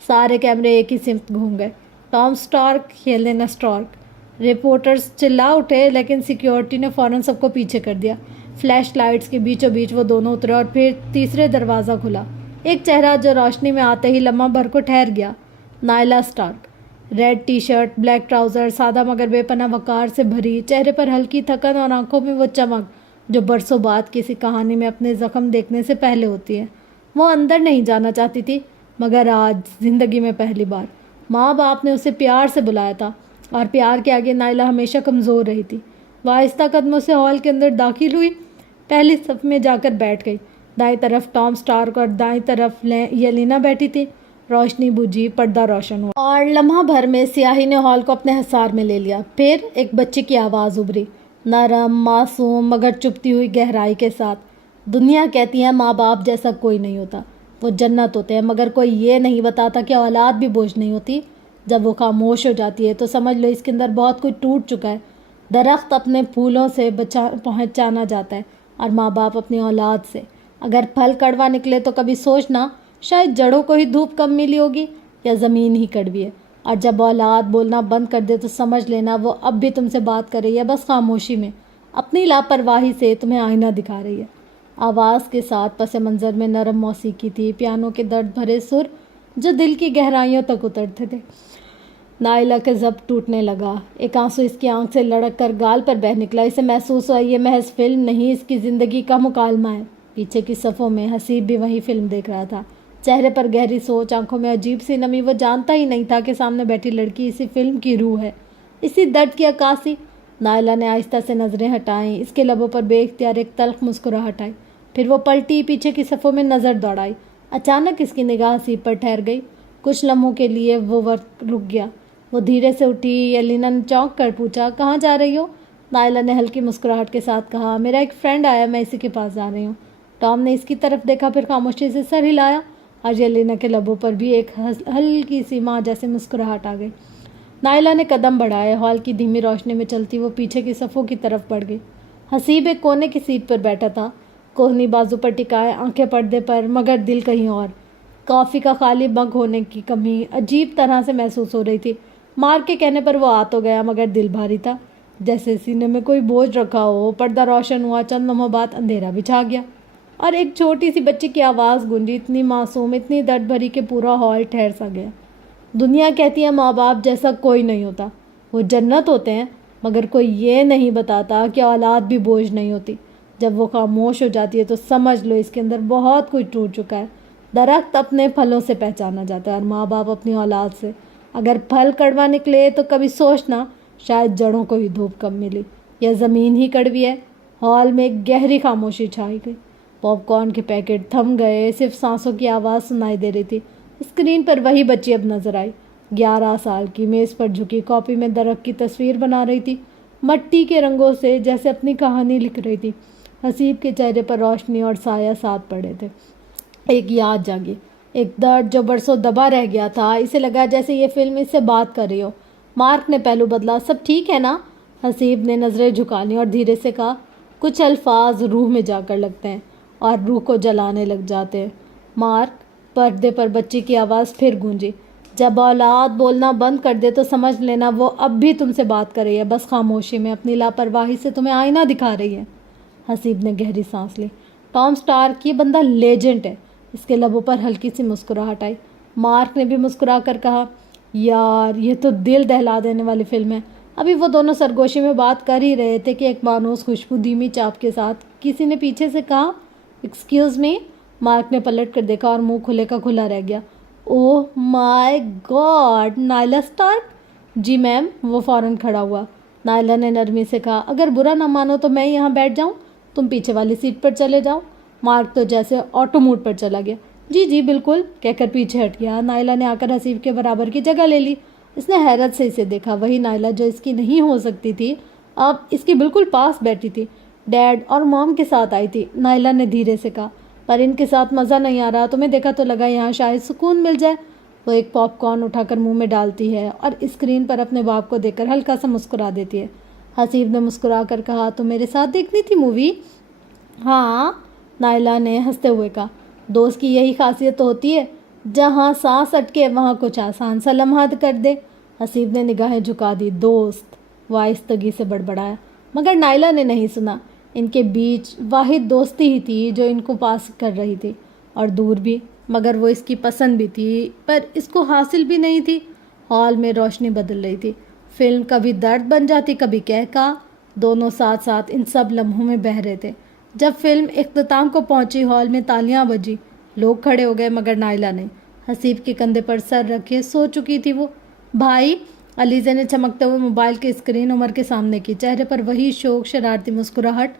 سارے کیمرے ایک ہی سمت گھوم گئے، Tom stork, Helena stork. Reporters چلا اٹھے لیکن سیکیورٹی نے فوراً سب کو پیچھے کر دیا۔ فلیش لائٹس کے بیچوں بیچ وہ دونوں اترے اور پھر تیسرے دروازہ کھلا۔ ایک چہرہ جو روشنی میں آتے ہی لمحہ بھر کو ٹھہر گیا، Naila Stark. Red T shirt, black trouser, سادہ مگر بے پناہ وقار سے بھری، چہرے پر ہلکی تھکن اور آنکھوں میں وہ چمک جو برسوں بعد کسی کہانی میں اپنے زخم دیکھنے سے پہلے ہوتی ہے۔ وہ اندر نہیں جانا چاہتی تھی، مگر آج زندگی میں پہلی بار ماں باپ نے اسے پیار سے بلایا تھا، اور پیار کے آگے نائلا ہمیشہ کمزور رہی تھی۔ وہ آہستہ قدموں سے ہال کے اندر داخل ہوئی، پہلی صف میں جا کر بیٹھ گئی۔ دائیں طرف ٹام سٹارک اور دائیں طرف یلینا بیٹھی تھی۔ روشنی بجھی، پردہ روشن ہوا اور لمحہ بھر میں سیاہی نے ہال کو اپنے حصار میں لے لیا۔ پھر ایک بچے کی آواز ابھری، نرم، معصوم مگر چپتی ہوئی گہرائی کے ساتھ۔ دنیا کہتی ہے ماں باپ جیسا کوئی نہیں ہوتا، وہ جنت ہوتے ہیں، مگر کوئی یہ نہیں بتاتا کہ اولاد بھی بوجھ نہیں ہوتی۔ جب وہ خاموش ہو جاتی ہے تو سمجھ لو اس کے اندر بہت کچھ ٹوٹ چکا ہے۔ درخت اپنے پھولوں سے پہچانا جاتا ہے اور ماں باپ اپنی اولاد سے۔ اگر پھل کڑوا نکلے تو کبھی سوچنا شاید جڑوں کو ہی دھوپ کم ملی ہوگی یا زمین ہی کڑوی ہے، اور جب اولاد بولنا بند کر دے تو سمجھ لینا وہ اب بھی تم سے بات کر رہی ہے، بس خاموشی میں، اپنی لاپرواہی سے تمہیں آئینہ دکھا رہی ہے۔ آواز کے ساتھ پس منظر میں نرم موسیقی تھی، پیانو کے درد بھرے سر جو دل کی گہرائیوں تک اترتے تھے۔ نائلا کا ضبط ٹوٹنے لگا، ایک آنسو اس کی آنکھ سے لڑک کر گال پر بہہ نکلا۔ اسے محسوس ہوا یہ محض فلم نہیں، اس کی زندگی کا مکالمہ ہے۔ پیچھے کی صفوں میں حسیب بھی وہی فلم دیکھ رہا تھا، چہرے پر گہری سوچ، آنکھوں میں عجیب سی نمی۔ وہ جانتا ہی نہیں تھا کہ سامنے بیٹھی لڑکی اسی فلم کی روح ہے، اسی درد کی عکاسی۔ نائلا نے آہستہ سے نظریں ہٹائیں، اس کے لبوں پر بے اختیار ایک تلخ مسکراہٹ آئی۔ پھر وہ پلٹی، پیچھے کی صفوں میں نظر دوڑائی۔ اچانک اس کی نگاہ حسیب پر ٹھہر گئی۔ کچھ لمحوں کے لیے وہ وقت رک گیا۔ وہ دھیرے سے اٹھی۔ یلینا نے چونک کر پوچھا، کہاں جا رہی ہو؟ نائلا نے ہلکی مسکراہٹ کے ساتھ کہا، میرا ایک فرینڈ آیا، میں اسی کے پاس جا رہی ہوں۔ ٹام نے اس کی طرف دیکھا، پھر خاموشی سے سر ہلایا، اور یلینا کے لبوں پر بھی ایک ہلکی سی ماں جیسے مسکراہٹ آ گئی۔ نائلا نے قدم بڑھائے، ہال کی دھیمی روشنی میں چلتی وہ پیچھے کی صفوں کی طرف بڑھ گئی۔ حسیب ایک کونے کی سیٹ پر بیٹھا تھا، کوہنی بازو پر ٹکائے، آنکھیں پردے پر، مگر دل کہیں اور۔ کافی کا خالی مگ ہونے کی کمی عجیب طرح سے محسوس ہو رہی تھی۔ مار کے کہنے پر وہ آ تو گیا، مگر دل بھاری تھا، جیسے سینے میں کوئی بوجھ رکھا ہو۔ پردہ روشن ہوا، چند لمحوں بعد اندھیرا بھی چھا گیا، اور ایک چھوٹی سی بچی کی آواز گونجی، اتنی معصوم، اتنی درد بھری کہ پورا ہال ٹھہر سا گیا۔ دنیا کہتی ہے ماں باپ جیسا کوئی نہیں ہوتا، وہ جنت ہوتے ہیں، مگر کوئی یہ نہیں بتاتا کہ اولاد بھی بوجھ نہیں ہوتی۔ جب وہ خاموش ہو جاتی ہے تو سمجھ لو اس کے اندر بہت کچھ ٹوٹ چکا ہے۔ درخت اپنے پھلوں سے پہچانا جاتا ہے اور ماں باپ اپنی اولاد سے۔ اگر پھل کڑوا نکلے تو کبھی سوچنا شاید جڑوں کو ہی دھوپ کم ملی یا زمین ہی کڑوی ہے۔ ہال میں ایک گہری خاموشی چھائی گئی۔ پاپ کارن کے پیکٹ تھم گئے، صرف سانسوں کی آواز سنائی دے رہی تھی۔ اسکرین پر وہی بچی اب نظر آئی، 11 سال کی، میز پر جھکی کاپی میں درخت کی تصویر بنا رہی تھی، مٹی کے رنگوں سے، جیسے اپنی کہانی لکھ رہی تھی۔ حسیب کے چہرے پر روشنی اور سایہ ساتھ پڑے تھے۔ ایک یاد جاگی، ایک درد جو برسوں دبا رہ گیا تھا۔ اسے لگا جیسے یہ فلم اس سے بات کر رہی ہو۔ مارک نے پہلو بدلا، سب ٹھیک ہے نا؟ حسیب نے نظریں جھکا لیں اور دھیرے سے کہا، کچھ الفاظ روح میں جا کر لگتے ہیں اور روح کو جلانے لگ جاتے ہیں۔ مارک، پردے پر بچی کی آواز پھر گونجی، جب اولاد بولنا بند کر دے تو سمجھ لینا وہ اب بھی تم سے بات کر رہی ہے، بس خاموشی میں، اپنی لاپرواہی سے تمہیں آئینہ دکھا رہی ہے۔ حسیب نے گہری سانس لی۔ ٹام سٹارک، یہ بندہ لیجنڈ ہے۔ اس کے لبوں پر ہلکی سی مسکراہٹ آئی۔ مارک نے بھی مسکرا کر کہا، یار یہ تو دل دہلا دینے والی فلم ہے۔ ابھی وہ دونوں سرگوشی میں بات کر ہی رہے تھے کہ ایک مانوس خوشبو دھیمی چاپ کے ساتھ کسی نے پیچھے سے کہا، ایکسکیوز می۔ مارک نے پلٹ کر دیکھا اور منہ کھلے کا کھلا رہ گیا۔ اوہ مائی گاڈ، نائلا سٹارک؟ جی میم۔ وہ فوراً کھڑا ہوا۔ نائلا نے نرمی سے کہا، اگر برا نہ مانو تو میں یہاں بیٹھ جاؤں، تم پیچھے والی سیٹ پر چلے جاؤ۔ مارک تو جیسے آٹو موڈ پر چلا گیا۔ جی جی بالکل کہہ کر پیچھے ہٹ گیا۔ نائلا نے آ کر حسیب کے برابر کی جگہ لے لی۔ اس نے حیرت سے اسے دیکھا، وہی نائلا جو اس کی نہیں ہو سکتی تھی اب اس کی بالکل پاس بیٹھی تھی۔ ڈیڈ اور موم کے ساتھ آئی تھی، نائلا نے دھیرے سے کہا، پر ان کے ساتھ مزہ نہیں آ رہا، تمہیں دیکھا تو لگا یہاں شاید سکون مل جائے۔ وہ ایک پاپ کارن اٹھا کر منہ میں ڈالتی ہے اور اسکرین پر اپنے باپ کو دیکھ کر ہلکا سا مسکرا دیتی ہے۔ حسیب نے مسکرا کر کہا، تم میرے ساتھ دیکھنی تھی مووی؟ ہاں، نائلا نے ہنستے ہوئے کہا، دوست کی یہی خاصیت تو ہوتی ہے، جہاں سانس اٹکے وہاں کچھ آسان سا لمحات کر دے۔ حسیب نے نگاہیں جھکا دی۔ دوست، وہ آہستگی سے بڑبڑایا، مگر نائلہ نے نہیں سنا۔ ان کے بیچ واحد دوستی ہی تھی جو ان کو پاس کر رہی تھی، اور دور بھی، مگر وہ اس کی پسند بھی تھی پر اس کو حاصل بھی نہیں تھی۔ ہال میں روشنی بدل رہی تھی، فلم کبھی درد بن جاتی کبھی کہکا، دونوں ساتھ ساتھ ان سب لمحوں میں بہہ رہے تھے۔ جب فلم اختتام کو پہنچی ہال میں تالیاں بجی، لوگ کھڑے ہو گئے مگر نائلہ نہیں۔ حسیب کے کندھے پر سر رکھے سو چکی تھی وہ۔ بھائی، علیزہ نے چمکتے ہوئے موبائل کی اسکرین عمر کے سامنے کی، چہرے پر وہی شوق، شرارتی مسکراہٹ،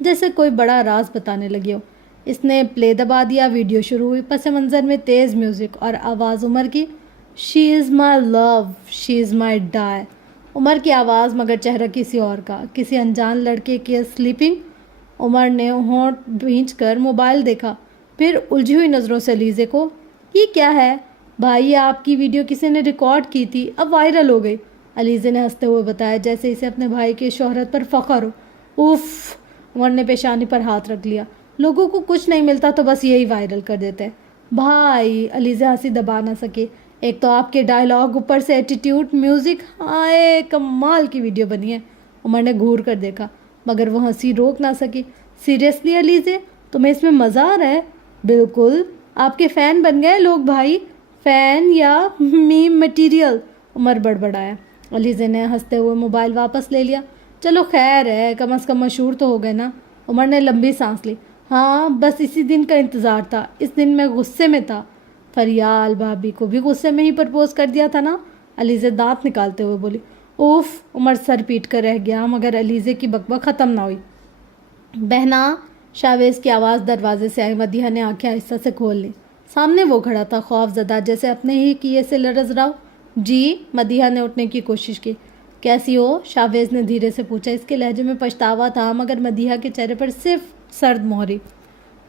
جیسے کوئی بڑا راز بتانے لگی ہو۔ اس نے پلے دبا دیا، ویڈیو شروع ہوئی، پس منظر میں تیز میوزک اور آواز عمر کی، شی از مائی لو، شی از مائی ڈائی۔ عمر کی آواز مگر چہرہ کسی اور کا، کسی انجان لڑکے کی سلیپنگ۔ عمر نے ہونٹ بھینچ کر موبائل دیکھا، پھر الجھی ہوئی نظروں سے علیزہ کو، یہ کیا ہے؟ بھائی، آپ کی ویڈیو کسی نے ریکارڈ کی تھی، اب وائرل ہو گئی، علیزہ نے ہنستے ہوئے بتایا، جیسے اسے اپنے بھائی کی شہرت پر فخر ہو۔ اف! عمر نے پیشانی پر ہاتھ رکھ لیا، لوگوں کو کچھ نہیں ملتا تو بس یہی وائرل کر دیتے ہیں۔ بھائی، علیزہ ہنسی دبا نہ سکی، ایک تو آپ کے ڈائلاگ، اوپر سے ایٹیٹیوڈ، میوزک، ہائے کمال کی ویڈیو بنی ہے۔ عمر نے گھور کر دیکھا مگر وہ ہنسی روک نہ سکی۔ سیریسلی علیزہ، تمہیں اس میں مزہ آ رہا ہے؟ بالکل، آپ کے فین بن گئے لوگ بھائی، فین یا میم مٹیریل، عمر بڑبڑایا۔ علیزہ نے ہنستے ہوئے موبائل واپس لے لیا۔ چلو خیر ہے، کم از کم مشہور تو ہو گئے نا۔ عمر نے لمبی سانس لی۔ ہاں، بس اسی دن کا انتظار تھا، اس دن میں غصے میں تھا۔ فریال بھابھی کو بھی غصے میں ہی پرپوز کر دیا تھا نا؟ علیزہ دانت نکالتے ہوئے بولی۔ اوف! عمر سر پیٹ کر رہ گیا مگر علیزہ کی بکبک ختم نہ ہوئی۔ بہنا، شاویز کی آواز دروازے سے آئی۔ مدیحہ نے آنکھیں آہستہ سے کھول لی۔ سامنے وہ کھڑا تھا، خوف زدہ، جیسے اپنے ہی کیے سے لرز رہا ہو۔ جی؟ مدیحہ نے اٹھنے کی کوشش کی۔ کیسی ہو؟ شاویز نے دھیرے سے پوچھا۔ اس کے لہجے میں پچھتاوا تھا مگر مدیحہ کے چہرے پر صرف سرد مہری۔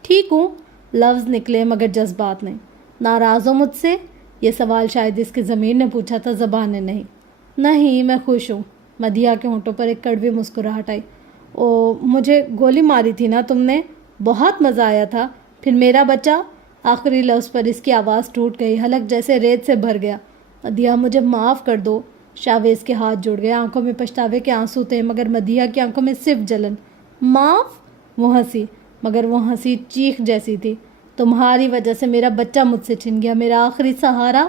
ٹھیک ہوں، لفظ نکلے مگر جذبات نہیں۔ ناراض ہو مجھ سے؟ یہ سوال شاید اس کی ضمیر نے پوچھا تھا، زبان نے نہیں۔ نہیں، میں خوش ہوں۔ مدیحہ کے ہونٹوں پر ایک کڑوی مسکراہٹ آئی۔ او، مجھے گولی ماری تھی نا تم نے؟ بہت مزہ آیا تھا۔ پھر میرا بچہ؟ آخری لفظ پر اس کی آواز ٹوٹ گئی، حلق جیسے ریت سے بھر گیا۔ مدیحہ، مجھے معاف کر دو۔ شاویز کے ہاتھ جڑ گئے، آنکھوں میں پچھتاوے کے آنسو تھے مگر مدیحہ کی آنکھوں میں صرف جلن۔ معاف؟ وہ ہنسی مگر وہ ہنسی چیخ جیسی تھی۔ تمہاری وجہ سے میرا بچہ مجھ سے چھن گیا، میرا آخری سہارا،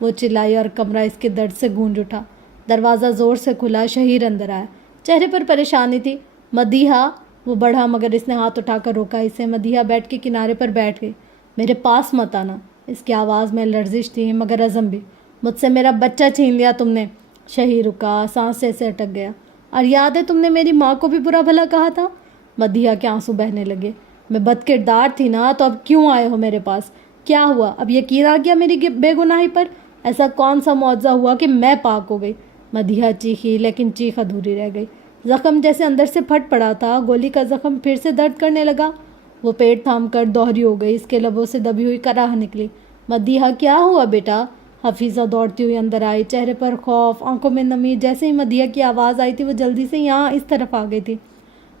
وہ چلائی اور کمرہ اس کے درد سے گونج اٹھا۔ دروازہ زور سے کھلا، شہیر اندر آیا، چہرے پر پریشانی تھی۔ مدیحہ، وہ بڑھا مگر اس نے ہاتھ اٹھا کر روکا اسے۔ مدیحہ بیٹھ کے کنارے پر بیٹھ گئی۔ میرے پاس مت آنا۔ اس کی آواز میں لرزش تھی مگر عزم بھی۔ مجھ سے میرا بچہ چھین لیا تم نے۔ شہیر رکا، سانس جیسے اٹک گیا۔ اور یاد ہے تم نے میری ماں کو بھی برا بھلا کہا تھا؟ مدیحہ کے آنسو بہنے لگے۔ میں بد کردار تھی نا، تو اب کیوں آئے ہو میرے پاس؟ کیا ہوا؟ اب یقین آ گیا میری بے گناہی پر؟ ایسا کون سا معجزہ ہوا کہ میں پاک ہو گئی؟ مدیحہ چیخی لیکن چیخ ادھوری رہ گئی۔ زخم جیسے اندر سے پھٹ پڑا تھا، گولی کا زخم پھر سے درد کرنے لگا۔ وہ پیٹ تھام کر دوہری ہو گئی، اس کے لبوں سے دبی ہوئی کراہ نکلی۔ مدیحہ، کیا ہوا بیٹا؟ حفیظہ دوڑتی ہوئی اندر آئی، چہرے پر خوف، آنکھوں میں نمی۔ جیسے ہی مدیحہ کی آواز آئی تھی وہ جلدی سے یہاں اس طرف آ گئی تھی۔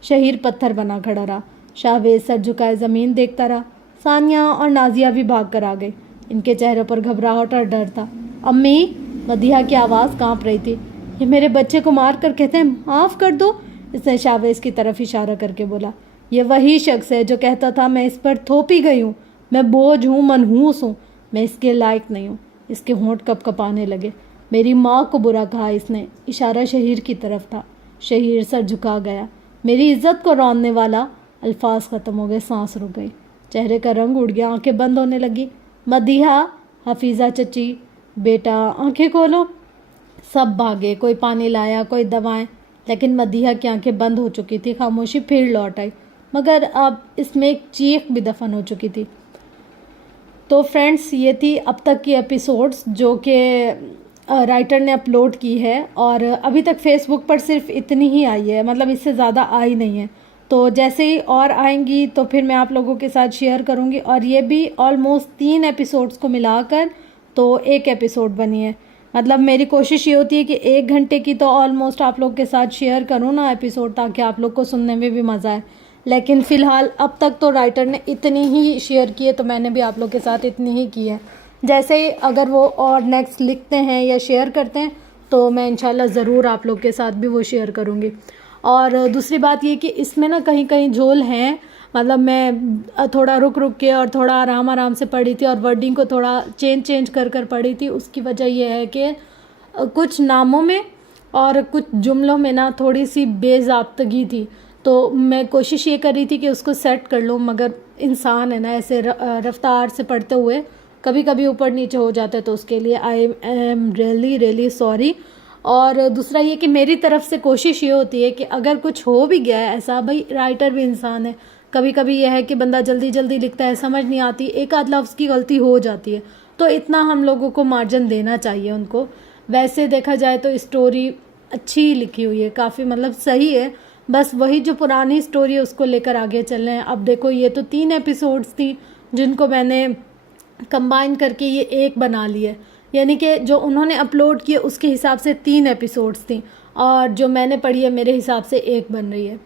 شہیر پتھر بنا کھڑا رہا، شاویز سر جھکائے زمین دیکھتا رہا۔ ثانیہ اور نازیہ بھی بھاگ کر آ گئی، ان کے چہروں پر گھبراہٹ اور ڈر تھا۔ امی! مدیحہ کی آواز کانپ رہی تھی۔ یہ میرے بچے کو مار کر کہتے ہیں معاف کر دو، اس نے شاویز کی طرف اشارہ کر کے بولا۔ یہ وہی شخص ہے جو کہتا تھا میں اس پر تھوپی گئی ہوں، میں بوجھ ہوں، منحوس ہوں، میں اس کے لائق نہیں ہوں۔ اس کے ہونٹ کپ کپانے لگے۔ میری ماں کو برا کہا اس نے، اشارہ شہیر کی طرف تھا۔ شہیر سر جھکا گیا۔ میری عزت کو روننے والا، الفاظ ختم ہو گئے، سانس رک گئی، چہرے کا رنگ اڑ گیا، آنکھیں بند ہونے لگی۔ مدیحہ! حفیظہ چچی، بیٹا آنکھیں کھولو۔ سب بھاگے، کوئی پانی لایا، کوئی دوائیں، لیکن مدیحہ کی آنکھیں بند ہو چکی تھی۔ خاموشی پھر لوٹ آئی مگر اب اس میں ایک چیخ بھی دفن ہو چکی تھی۔ تو فرینڈس، یہ تھی اب تک کی ایپیسوڈز جو کہ رائٹر نے اپلوڈ کی ہے، اور ابھی تک فیس بک پر صرف اتنی ہی آئی ہے، مطلب اس سے زیادہ آئی نہیں ہے۔ تو جیسے ہی اور آئیں گی تو پھر میں آپ لوگوں کے ساتھ شیئر کروں گی، اور یہ بھی آلموسٹ 3 ایپیسوڈز کو ملا کر تو ایک ایپیسوڈ بنی ہے۔ مطلب میری کوشش یہ ہوتی ہے کہ 1 گھنٹے کی تو آلموسٹ آپ لوگ کے ساتھ شیئر کروں نا ایپیسوڈ، تاکہ آپ لوگ کو سننے میں بھی مزہ آئے۔ لیکن فی الحال اب تک تو رائٹر نے اتنی ہی شیئر کی ہے، تو میں نے بھی آپ لوگ کے ساتھ اتنی ہی کی ہے۔ جیسے ہی اگر وہ اور نیکسٹ لکھتے ہیں یا شیئر کرتے ہیں تو میں انشاءاللہ ضرور آپ لوگ کے ساتھ بھی وہ شیئر کروں گی. اور دوسری بات یہ کہ اس میں نا کہیں کہیں جھول ہیں، مطلب میں تھوڑا رک کے اور تھوڑا آرام سے پڑھی تھی اور ورڈنگ کو تھوڑا چینج کر پڑھی تھی. اس کی وجہ یہ ہے کہ کچھ ناموں میں اور کچھ جملوں میں نا تھوڑی سی بے ضابطگی تھی، تو میں کوشش یہ کر رہی تھی کہ اس کو سیٹ کر لوں، مگر انسان ہے نا ایسے رفتار سے پڑھتے ہوئے کبھی کبھی اوپر نیچے ہو جاتا ہے، تو اس کے لیے آئی ایم ریئلی سوری. اور دوسرا یہ کہ میری طرف سے کوشش یہ ہوتی ہے کہ اگر کچھ ہو بھی گیا ہے ایسا، بھائی رائٹر بھی انسان ہے، کبھی کبھی یہ ہے کہ بندہ جلدی لکھتا ہے، سمجھ نہیں آتی، ایک آدھ لفظ کی غلطی ہو جاتی ہے، تو اتنا ہم لوگوں کو مارجن دینا چاہیے ان کو. ویسے دیکھا جائے تو اسٹوری اچھی لکھی ہوئی ہے، کافی مطلب صحیح ہے، بس وہی جو پرانی اسٹوری ہے اس کو لے کر آگے چل رہے ہیں. اب دیکھو یہ تو 3 ایپیسوڈز تھی جن کو میں نے کمبائن کر کے یہ ایک بنا لی ہے، یعنی کہ جو انہوں نے اپلوڈ کیے اس کے حساب سے 3 ایپیسوڈز تھیں اور جو میں نے پڑھی ہے میرے حساب سے ایک بن رہی ہے.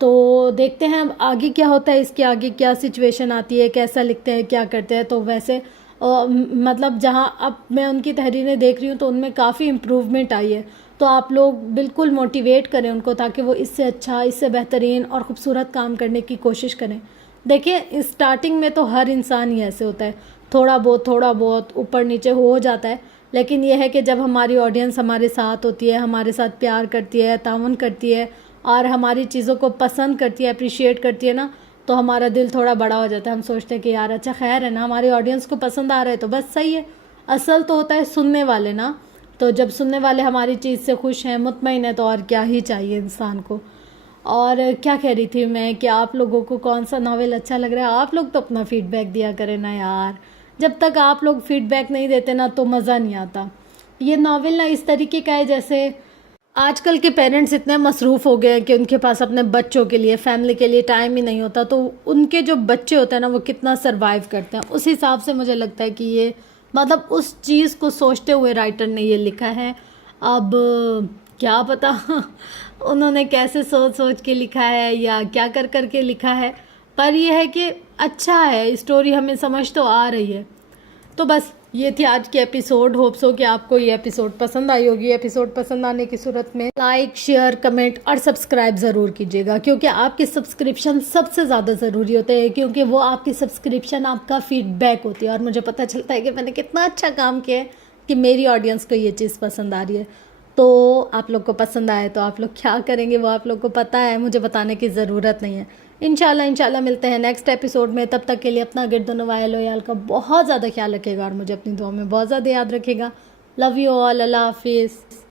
تو دیکھتے ہیں اب آگے کیا ہوتا ہے، اس کے آگے کیا سچویشن آتی ہے، کیسا لکھتے ہیں، کیا کرتے ہیں. تو ویسے مطلب جہاں اب میں ان کی تحریریں دیکھ رہی ہوں تو ان میں کافی امپروومنٹ آئی ہے، تو آپ لوگ بالکل موٹیویٹ کریں ان کو تاکہ وہ اس سے اچھا، اس سے بہترین اور خوبصورت کام کرنے کی کوشش کریں. دیکھیں اسٹارٹنگ میں تو ہر انسان ہی ایسے ہوتا ہے، تھوڑا بہت اوپر نیچے ہو جاتا ہے، لیکن یہ ہے کہ جب ہماری آڈینس ہمارے ساتھ ہوتی ہے، ہمارے ساتھ پیار کرتی ہے، تعاون کرتی ہے اور ہماری چیزوں کو پسند کرتی ہے، اپریشیٹ کرتی ہے نا، تو ہمارا دل تھوڑا بڑا ہو جاتا ہے. ہم سوچتے ہیں کہ یار اچھا خیر ہے نا، ہماری آڈینس کو پسند آ رہا ہے تو بس صحیح ہے. اصل تو ہوتا ہے سننے والے نا، تو جب سننے والے ہماری چیز سے خوش ہیں، مطمئن ہیں، تو اور کیا ہی چاہیے انسان کو. اور کیا کہہ رہی تھی میں کہ آپ لوگوں کو کون سا ناول اچھا لگ رہا ہے، آپ لوگ تو اپنا فیڈ بیک دیا کریں نا یار. جب تک آپ لوگ فیڈ بیک نہیں دیتے نا تو مزہ نہیں آتا. یہ ناول نا اس طریقے کا ہے جیسے آج کل کے پیرنٹس اتنے مصروف ہو گئے ہیں کہ ان کے پاس اپنے بچوں کے لیے، فیملی کے لیے ٹائم ہی نہیں ہوتا، تو ان کے جو بچے ہوتے ہیں نا وہ کتنا سروائیو کرتے ہیں. اس حساب سے مجھے لگتا ہے کہ یہ مطلب اس چیز کو سوچتے ہوئے رائٹر نے یہ لکھا ہے. اب کیا پتا انہوں نے کیسے سوچ کے لکھا ہے یا کیا کر کے لکھا ہے، پر یہ ہے کہ اچھا ہے، اسٹوری ہمیں سمجھ تو آ رہی ہے. تو بس یہ تھی آج کی ایپیسوڈ. ہوپس ہو کہ آپ کو یہ ایپیسوڈ پسند آئی ہوگی. ایپیسوڈ پسند آنے کی صورت میں لائک، شیئر، کمنٹ اور سبسکرائب ضرور کیجیے گا، کیونکہ آپ کے سبسکرپشن سب سے زیادہ ضروری ہوتے ہیں، کیونکہ وہ آپ کی سبسکرپشن آپ کا فیڈ بیک ہوتی ہے اور مجھے پتہ چلتا ہے کہ میں نے کتنا اچھا کام کیا ہے کہ میری آڈینس کو یہ چیز پسند آ رہی ہے. تو آپ لوگ کو پسند آئے تو آپ لوگ کیا کریں گے وہ آپ لوگ کو پتہ ہے، مجھے بتانے کی ضرورت نہیں ہے. انشاءاللہ ملتے ہیں نیکسٹ ایپیسوڈ میں. تب تک کے لیے اپنا گرد و نواح لویال کا بہت زیادہ خیال رکھے گا اور مجھے اپنی دعاؤں میں بہت زیادہ یاد رکھے گا. Love you all. اللہ حافظ.